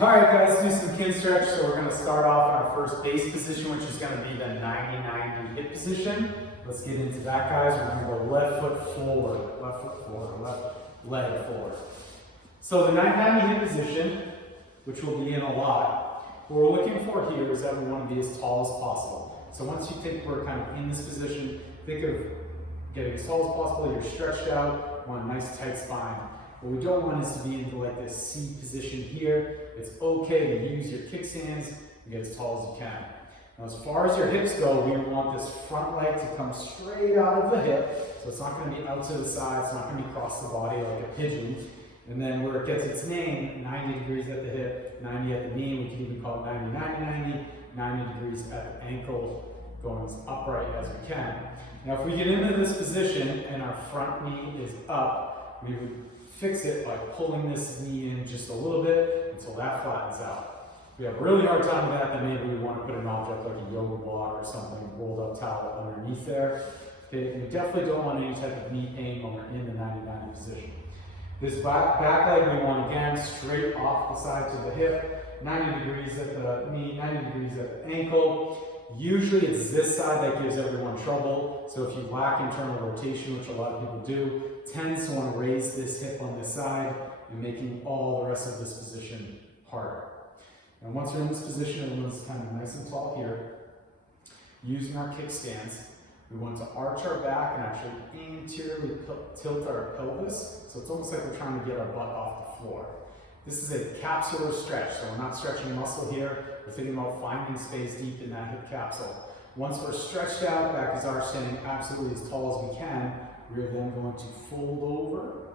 Alright guys, let's do some Kinstretch. So we're going to start off in our first base position, which is going to be the 90-90 hip position. Let's get into that, guys. We're going to go left foot forward, left leg forward. So the 90-90 hip position, which we'll be in a lot, what we're looking for here is that we want to be as tall as possible. So once you think we're kind of in this position, think of getting as tall as possible. You're stretched out, want a nice tight spine. What we don't want is to be into like this C position here. It's okay to use your kickstands and get as tall as you can. Now, as far as your hips go, we want this front leg to come straight out of the hip. So it's not going to be out to the side. It's not going to be across the body like a pigeon. And then where it gets its name, 90 degrees at the hip, 90 at the knee. We can even call it 90-90-90, 90 degrees at the ankle, going as upright as we can. Now, if we get into this position and our front knee is up, we would fix it by pulling this knee in just a little bit until that flattens out. If we have a really hard time with that, then maybe we want to put an object like a yoga block or something, rolled up towel underneath there. Okay, we definitely don't want any type of knee pain when we're in the 90-90 position. This back leg we want, again, straight off the side to the hip, 90 degrees at the knee, 90 degrees at the ankle. Usually it's this side that gives everyone trouble. So if you lack internal rotation, which a lot of people do, tends to want to raise this hip on this side and making all the rest of this position harder. And once we're in this position, everyone's kind of nice and tall here. Using our kickstands, we want to arch our back and actually anteriorly tilt our pelvis. So it's almost like we're trying to get our butt off the floor. This is a capsular stretch, so we're not stretching muscle here. We're thinking about finding space deep in that hip capsule. Once we're stretched out, back is arched, standing absolutely as tall as we can, we are then going to fold over,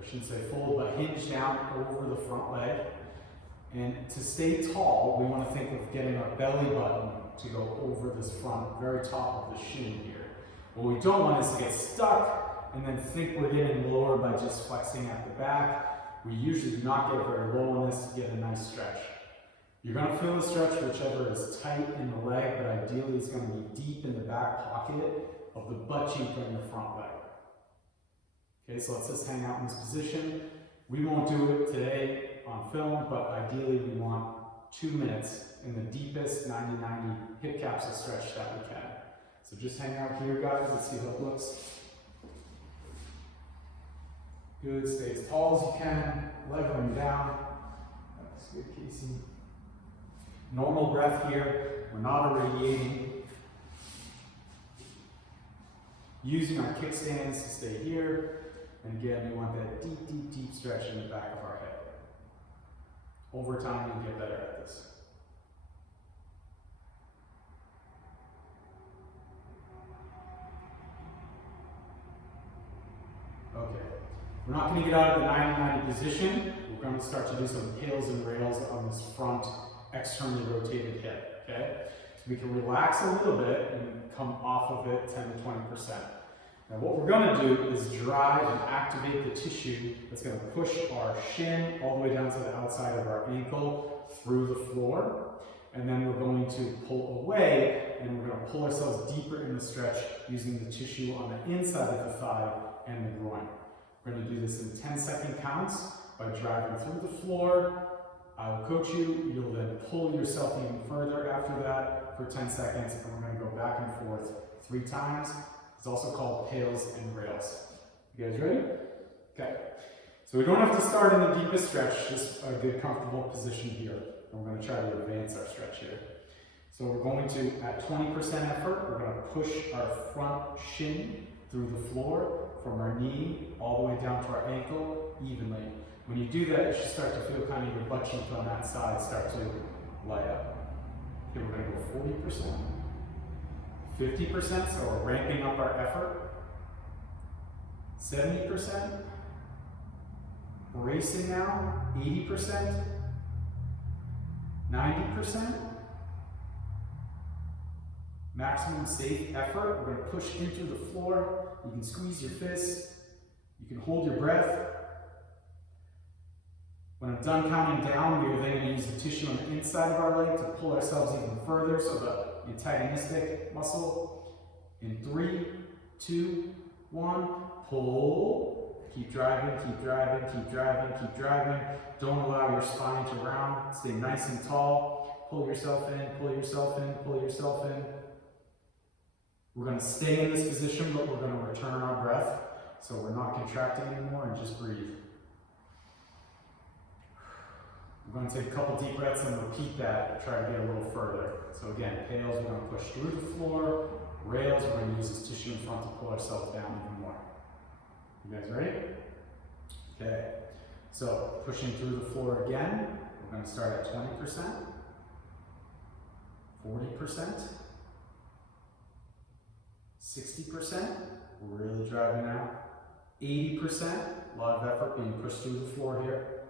I shouldn't say fold, but hinge down over the front leg. And to stay tall, we want to think of getting our belly button to go over this front, very top of the shin here. What we don't want is to get stuck and then think we're getting lower by just flexing at the back. We usually do not get very low on this to get a nice stretch. You're going to feel the stretch whichever is tight in the leg, but ideally it's going to be deep in the back pocket of the butt cheek and the front leg. Okay, so let's just hang out in this position. We won't do it today on film, but ideally we want 2 minutes in the deepest 90-90 hip capsule stretch that we can. So just hang out here, guys. Let's see how it looks. Good, stay as tall as you can, leveling down. That's good, Casey. Normal breath here, we're not irradiating. Using our kickstands to stay here. And again, we want that deep, deep, deep stretch in the back of our head. Over time, you'll get better at this. Okay. We're not going to get out of the 90-90 position. We're going to start to do some tails and rails on this front externally rotated hip, okay? So we can relax a little bit and come off of it 10 to 20%. Now what we're going to do is drive and activate the tissue that's going to push our shin all the way down to the outside of our ankle through the floor. And then we're going to pull away and we're going to pull ourselves deeper in the stretch using the tissue on the inside of the thigh and the groin. We're going to do this in 10-second counts by driving through the floor. I will coach you. You'll then pull yourself even further after that for 10 seconds, and we're going to go back and forth 3 times. It's also called tails and rails. You guys ready? Okay. So we don't have to start in the deepest stretch, just a good comfortable position here. And we're going to try to advance our stretch here. So we're going to, at 20% effort, we're going to push our front shin through the floor from our knee all the way down to our ankle evenly. When you do that, you should start to feel kind of your butt cheek on that side start to light up. Okay, we're going to go 40%, 50%, so we're ramping up our effort. 70%, racing now, 80%, 90%. Maximum safe effort. We're going to push into the floor. You can squeeze your fists. You can hold your breath. When I'm done counting down, we are then going to use the tissue on the inside of our leg to pull ourselves even further, so the antagonistic muscle. In 3, 2, 1, pull. Keep driving, keep driving, keep driving, keep driving. Don't allow your spine to round. Stay nice and tall. Pull yourself in, pull yourself in, pull yourself in. We're going to stay in this position, but we're going to return our breath. So we're not contracting anymore, and just breathe. We're going to take a couple deep breaths and repeat that. Try to get a little further. So again, tails, we're going to push through the floor. Rails, we're going to use this tissue in front to pull ourselves down even more. You guys ready? Okay. So pushing through the floor again. We're going to start at 20%, 40%, 60%. We're really driving out. 80%. A lot of effort being pushed through the floor here.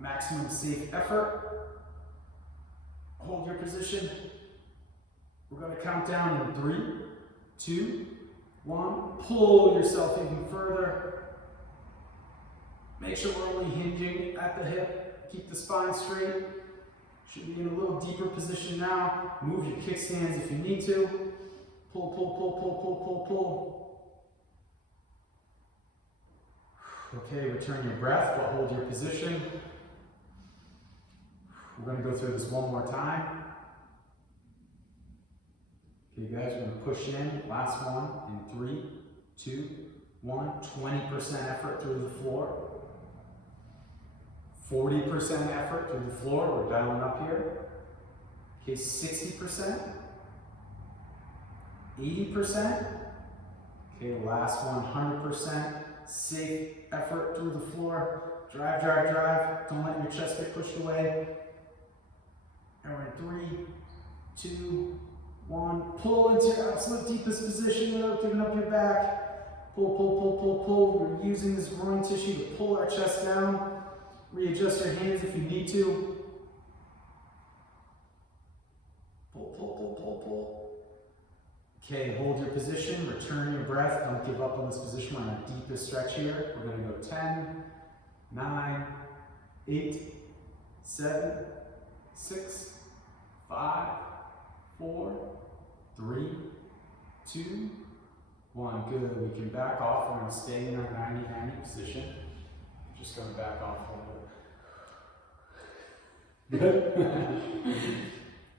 Maximum safe effort. Hold your position. We're going to count down in 3, 2, 1. Pull yourself even further. Make sure we're only hinging at the hip. Keep the spine straight. Should be in a little deeper position now. Move your kickstands if you need to. Pull, pull, pull, pull, pull, pull, pull. Okay, return your breath, but hold your position. We're going to go through this one more time. Okay, guys, we're going to push in. Last one in 3, 2, 1. 20% effort through the floor. 40% effort through the floor. We're dialing up here. Okay, 60%. 80%. Okay, last one, 100%. Safe effort through the floor. Drive, drive, drive. Don't let your chest get pushed away. And we're in 3, 2, 1. Pull into your absolute deepest position without giving up your back. Pull, pull, pull, pull, pull. We're using this groin tissue to pull our chest down. Readjust your hands if you need to. Pull, pull, pull, pull, pull. Okay, hold your position, return your breath. Don't give up on this position. We're on our deepest stretch here. We're going to go 10, 9, 8, 7, 6, 5, 4, 3, 2, 1. Good. We can back off. We're going to stay in our 90-90 position. Just going to back off a little bit. Good?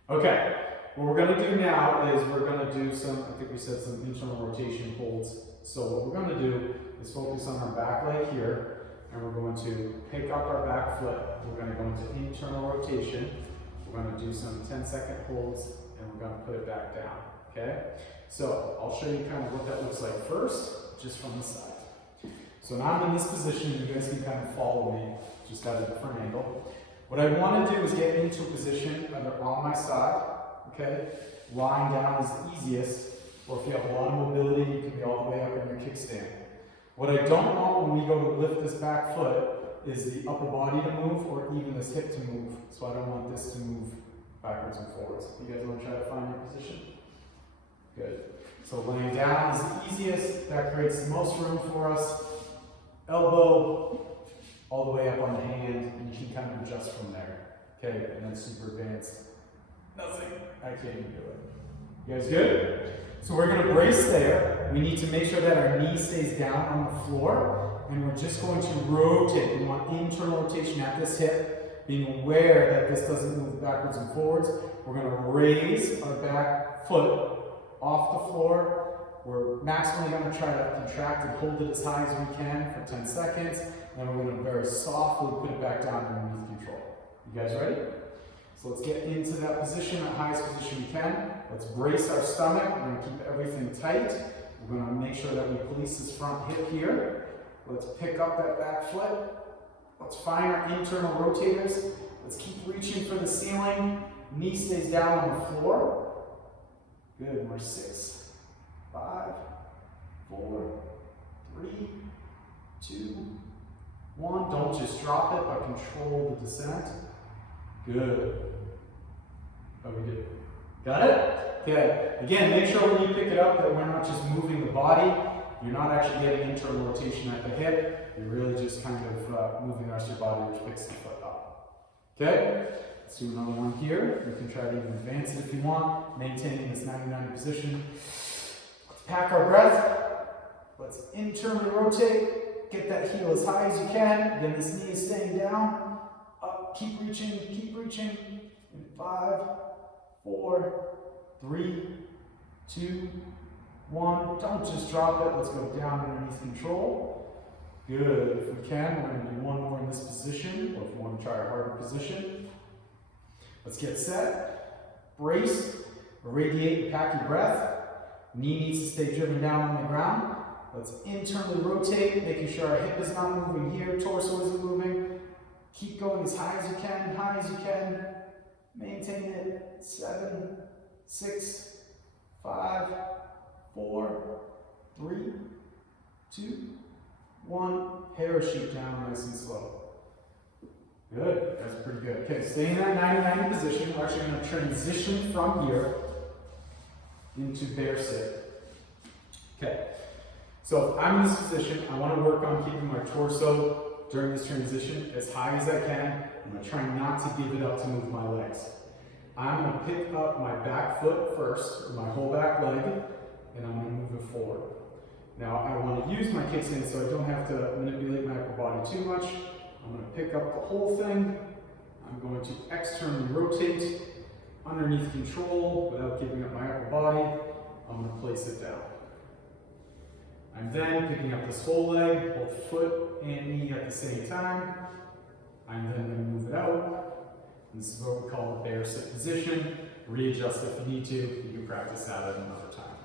Okay. What we're going to do now is we're going to do some, I think we said some internal rotation holds. So what we're going to do is focus on our back leg here, and we're going to pick up our back foot. We're going to go into internal rotation. We're going to do some 10-second holds, and we're going to put it back down. Okay? So I'll show you kind of what that looks like first, just from the side. So now I'm in this position. You guys can kind of follow me, just at a different angle. What I want to do is get into a position either on my side. Okay, lying down is the easiest, or if you have a lot of mobility, you can be all the way up in your kickstand. What I don't want when we go to lift this back foot is the upper body to move, or even this hip to move. So I don't want this to move backwards and forwards. You guys want to try to find your position? Good. So laying down is the easiest. That creates the most room for us. Elbow all the way up on the hand, and you can kind of adjust from there. Okay, and then super advanced. Nothing. I can't even do it. You guys good? So we're going to brace there. We need to make sure that our knee stays down on the floor, and we're just going to rotate. We want internal rotation at this hip, being aware that this doesn't move backwards and forwards. We're going to raise our back foot off the floor. We're maximally going to try to contract and hold it as high as we can for 10 seconds. And we're going to very softly put it back down underneath control. You guys ready? So let's get into that position, the highest position we can. Let's brace our stomach. We're going to keep everything tight. We're going to make sure that we police this front hip here. Let's pick up that back foot. Let's find our internal rotators. Let's keep reaching for the ceiling. Knee stays down on the floor. Good. We're 6, 5, 4, 3, 2, 1. Don't just drop it, but control the descent. Good. Oh, we did. Got it? Okay. Again, make sure when you pick it up that we're not just moving the body. You're not actually getting internal rotation at the hip. You're really just kind of moving the rest of your body, which picks the foot up. Okay? Let's do another one here. You can try to even advance it if you want, maintaining this 90-90 position. Let's pack our breath. Let's internally rotate, get that heel as high as you can. Again, this knee is staying down. Up, keep reaching, keep reaching. In 5, 4, 3, 2, 1. Don't just drop it. Let's go down underneath control. Good. If we can, we're going to do one more in this position, or if you want to try a harder position. Let's get set. Brace. Radiate and pack your breath. Knee needs to stay driven down on the ground. Let's internally rotate, making sure our hip is not moving here, torso isn't moving. Keep going as high as you can, high as you can. Maintain it. 7, 6, 5, 4, 3, 2, 1. Parachute down nice and slow. Good, that's pretty good. Okay, stay in that 90-90 position. We're actually going to transition from here into bear sit. Okay, so if I'm in this position, I want to work on keeping my torso during this transition as high as I can. I'm going to try not to give it up to move my legs. I'm going to pick up my back foot first, or my whole back leg, and I'm going to move it forward. Now I want to use my kickstand so I don't have to manipulate my upper body too much. I'm going to pick up the whole thing. I'm going to externally rotate underneath control without giving up my upper body. I'm going to place it down. I'm then picking up this whole leg, both foot and knee at the same time. I'm then going to move it out. And this is what we call the bear sit position. Readjust if you need to. You can practice that at another time.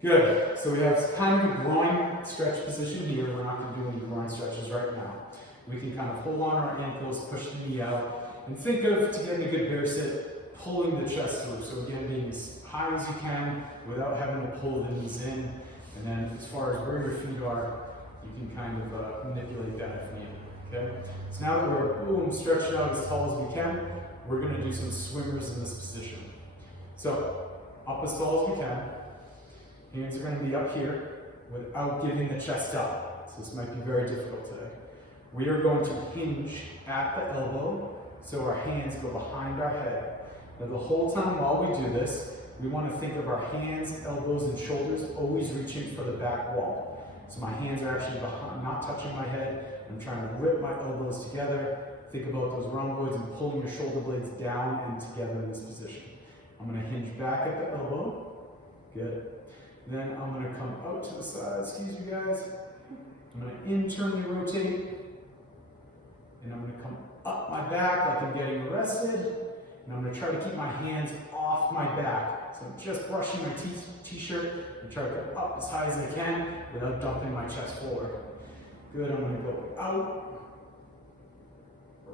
Good. So we have kind of a groin stretch position here. We're not going to do any groin stretches right now. We can kind of hold on our ankles, push the knee out, and think of, to get a good bear sit, pulling the chest through. So again, being as high as you can without having to pull the knees in. And then as far as where your feet are, you can kind of manipulate that if needed. Okay? So now that we're stretched out as tall as we can, we're going to do some swimmers in this position. So up as tall as we can. Hands are going to be up here without giving the chest up. So this might be very difficult today. We are going to hinge at the elbow so our hands go behind our head. Now the whole time while we do this, we want to think of our hands, elbows, and shoulders always reaching for the back wall. So my hands are actually behind, not touching my head. I'm trying to grip my elbows together. Think about those rhomboids and pulling your shoulder blades down and together in this position. I'm going to hinge back at the elbow. Good. Then I'm going to come out to the side. Excuse you guys. I'm going to internally rotate. And I'm going to come up my back like I'm getting arrested. And I'm going to try to keep my hands off my back. So I'm just brushing my t-shirt and try to go up as high as I can without dumping my chest forward. Good, I'm going to go out,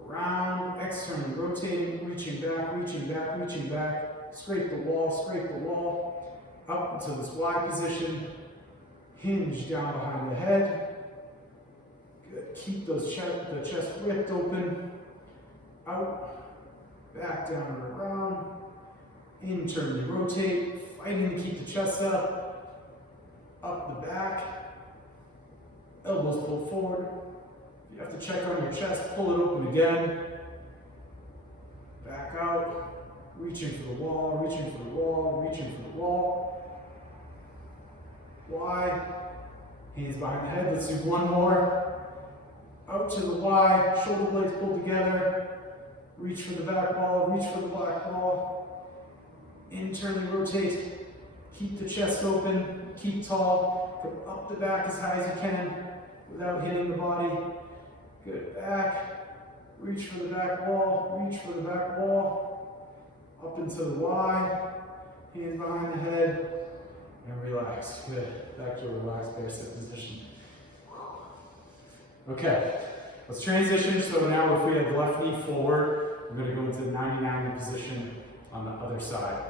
around, externally rotating, reaching back, reaching back, reaching back. Scrape the wall, up into this Y position. Hinge down behind the head. Good. Keep those the chest ripped open. Out, back down and around. Internally rotate, fighting to keep the chest up. Up the back. Elbows pulled forward. If you have to check on your chest, pull it open again. Back out. Reaching for the wall, reaching for the wall, reaching for the wall. Y. Hands behind the head. Let's do one more. Out to the Y, shoulder blades pulled together. Reach for the back wall, reach for the black wall. Internally rotate. Keep the chest open, keep tall. Go up the back as high as you can without hitting the body. Good, back. Reach for the back wall, reach for the back wall. Up into the Y. Hands behind the head. And relax. Good. Back to a relaxed bear sit position. Okay, let's transition. So now if we have left knee forward, we're going to go into the 90-90 position on the other side.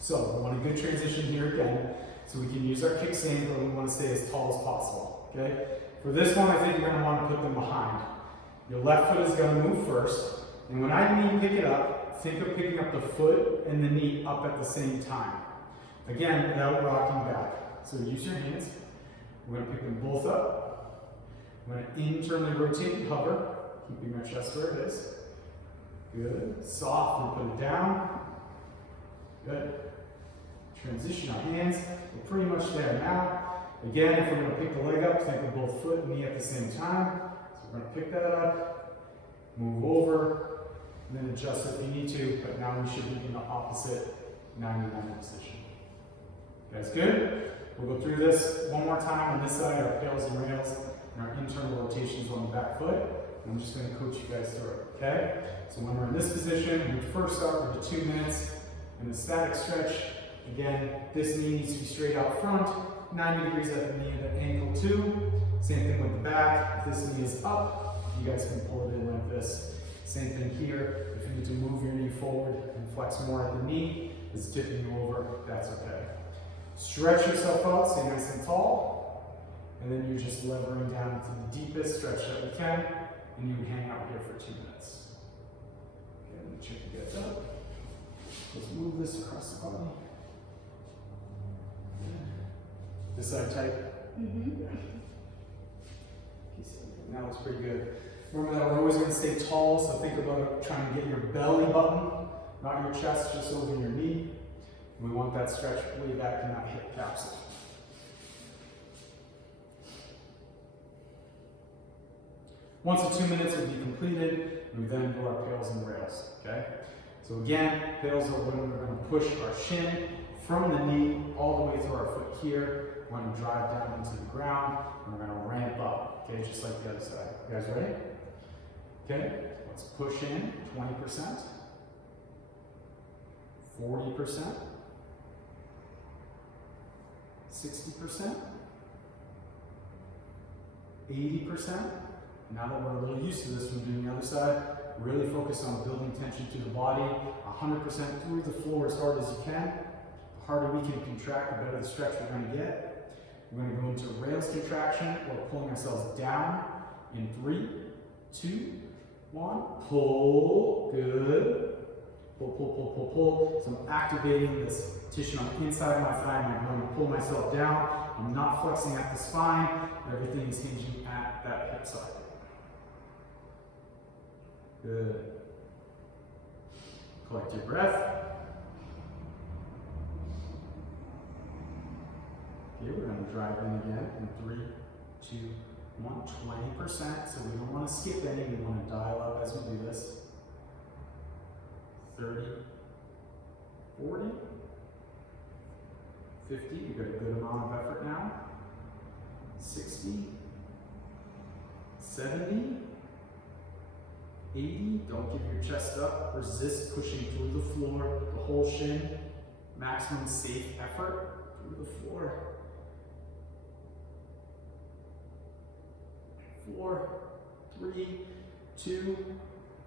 So we want a good transition here again. So we can use our kickstand, but we want to stay as tall as possible. Okay. For this one, I think you're going to want to put them behind. Your left foot is going to move first. And when I mean pick it up, think of picking up the foot and the knee up at the same time. Again, without rocking back. So use your hands. We're going to pick them both up. I'm going to internally rotate and hover, keeping our chest where it is. Good. Soft and put it down. Good. Transition our hands. We're pretty much there now. Again, if we're going to pick the leg up, think of both foot and knee at the same time. So we're going to pick that up, move over, and then adjust if you need to, but now we should be in the opposite 99 position. You guys good? We'll go through this one more time on this side, our pails and rails, and our internal rotations on the back foot. I'm just going to coach you guys through it, okay? So when we're in this position, we first start with the 2 minutes and the static stretch. Again, this knee needs to be straight out front, 90 degrees at the knee and the ankle too. Same thing with the back. If this knee is up, you guys can pull it in like this. Same thing here. If you need to move your knee forward and flex more at the knee, it's tipping you over, that's okay. Stretch yourself out, stay nice and tall, and then you're just levering down to the deepest stretch that we can, and you would hang out here for 2 minutes. Okay, let me check you guys out. Let's move this across the body. This side tight? Mm-hmm. Yeah. That looks pretty good. Remember that we're always going to stay tall, so think about trying to get your belly button, not your chest, just over your knee. We want that stretch way back in that hip capsule. Once the 2 minutes will be completed, we then do our pails and rails, okay? So again, pails are when we're going to push our shin from the knee all the way through our foot here. We're going to drive down into the ground, and we're going to ramp up, okay, just like the other side. You guys ready? Okay, let's push in 20%, 40%, 60%, 80%. Now that we're a little used to this from doing the other side, really focus on building tension to the body, 100% through the floor as hard as you can. The harder we can contract, the better the stretch we're going to get. We're going to go into rails contraction, or pulling ourselves down in 3, 2, 1. Pull, good. Pull, pull, pull, pull, pull. So I'm activating this tissue on the inside of my thigh, and I'm going to pull myself down. I'm not flexing at the spine. Everything is hinging at that hip side. Good. Collect your breath. Here we're going to drive in again in 3, 2, 1. 20%. So we don't want to skip any. We want to dial up as we do this. 30, 40, 50. You got a good amount of effort now. 60, 70. 80, don't give your chest up, resist pushing through the floor, the whole shin, maximum safe effort through the floor. 4, 3, 2,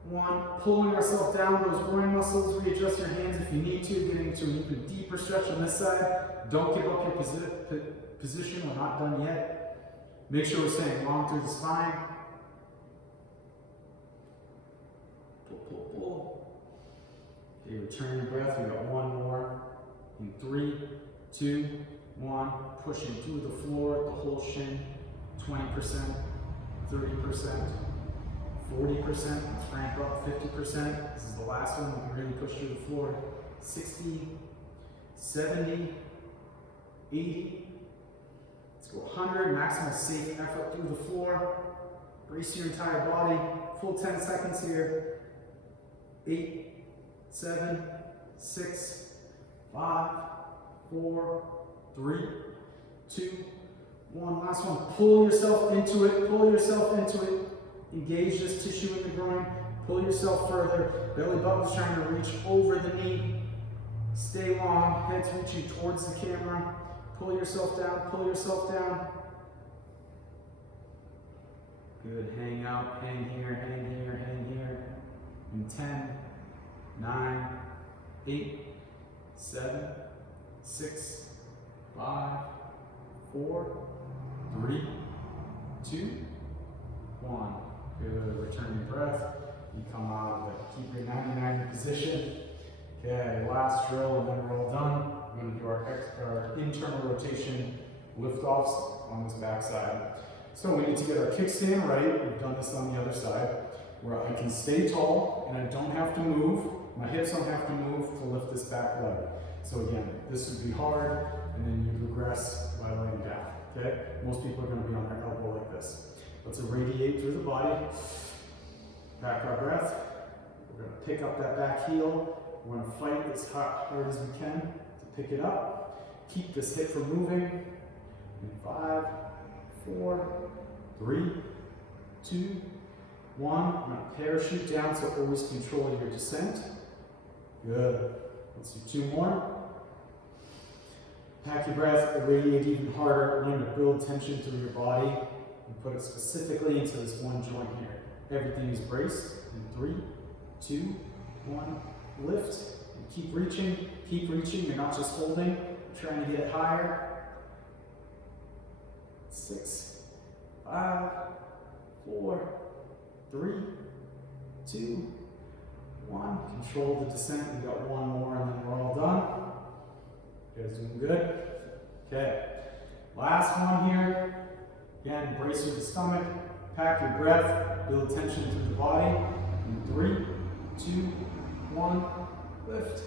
1, pulling ourselves down, those groin muscles, readjust your hands if you need to, getting into an even deeper stretch on this side. Don't give up your position, we're not done yet. Make sure we're staying long through the spine. Pull, pull. Okay, return your breath. We got one more. In 3, 2, 1. Pushing through the floor, the whole shin. 20%, 30%, 40%. Let's ramp up 50%. This is the last one. We can really push through the floor. 60, 70, 80. Let's go 100. Maximal safe effort through the floor. Brace your entire body. Full 10 seconds here. 8, 7, 6, 5, 4, 3, 2, 1. Last one. Pull yourself into it. Pull yourself into it. Engage this tissue in the groin. Pull yourself further. Belly button's trying to reach over the knee. Stay long. Head's reaching towards the camera. Pull yourself down. Pull yourself down. Good. Hang out. Hang here. Hang here. Hang here. In 10, 9, 8, 7, 6, 5, 4, 3, 2, 1. Good. Return your breath. You come out of it. Keep your 99 position. Okay, last drill and then we're all done. We're going to do our internal rotation lift-offs on this back side. So we need to get our kickstand right. We've done this on the other side, where I can stay tall and I don't have to move. My hips don't have to move to lift this back leg. So again, this would be hard, and then you progress by laying down. Okay? Most people are going to be on their elbow like this. Let's irradiate through the body. Back our breath. We're going to pick up that back heel. We're going to fight as hard as we can to pick it up. Keep this hip from moving. In 5, 4, 3, 2, 1. I'm going to parachute down, so always control your descent. Good. Let's do 2 more. Pack your breath, irradiate even harder. Learn to build tension through your body and put it specifically into this one joint here. Everything is braced. In 3, 2, 1. Lift and keep reaching. Keep reaching. You're not just holding. You're trying to get it higher. 6, 5, 4, 3, 2, 1. Control the descent. We got 1 more and then we're all done. You guys doing good? Okay. Last one here. Again, brace with the stomach. Pack your breath. Build tension through the body. In 3, 2, 1. Lift.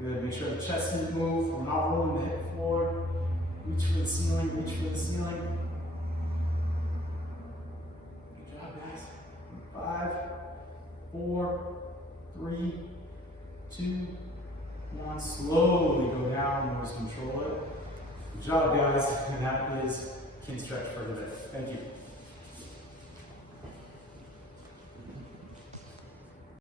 Good. Make sure the chest didn't move. We're not rolling the hip forward. Reach for the ceiling. Reach for the ceiling. Good job, guys. 5, 4, 3, 2, 1. Slowly go down. Always control it. Good job, guys. And that is Kinstretch for today. Thank you.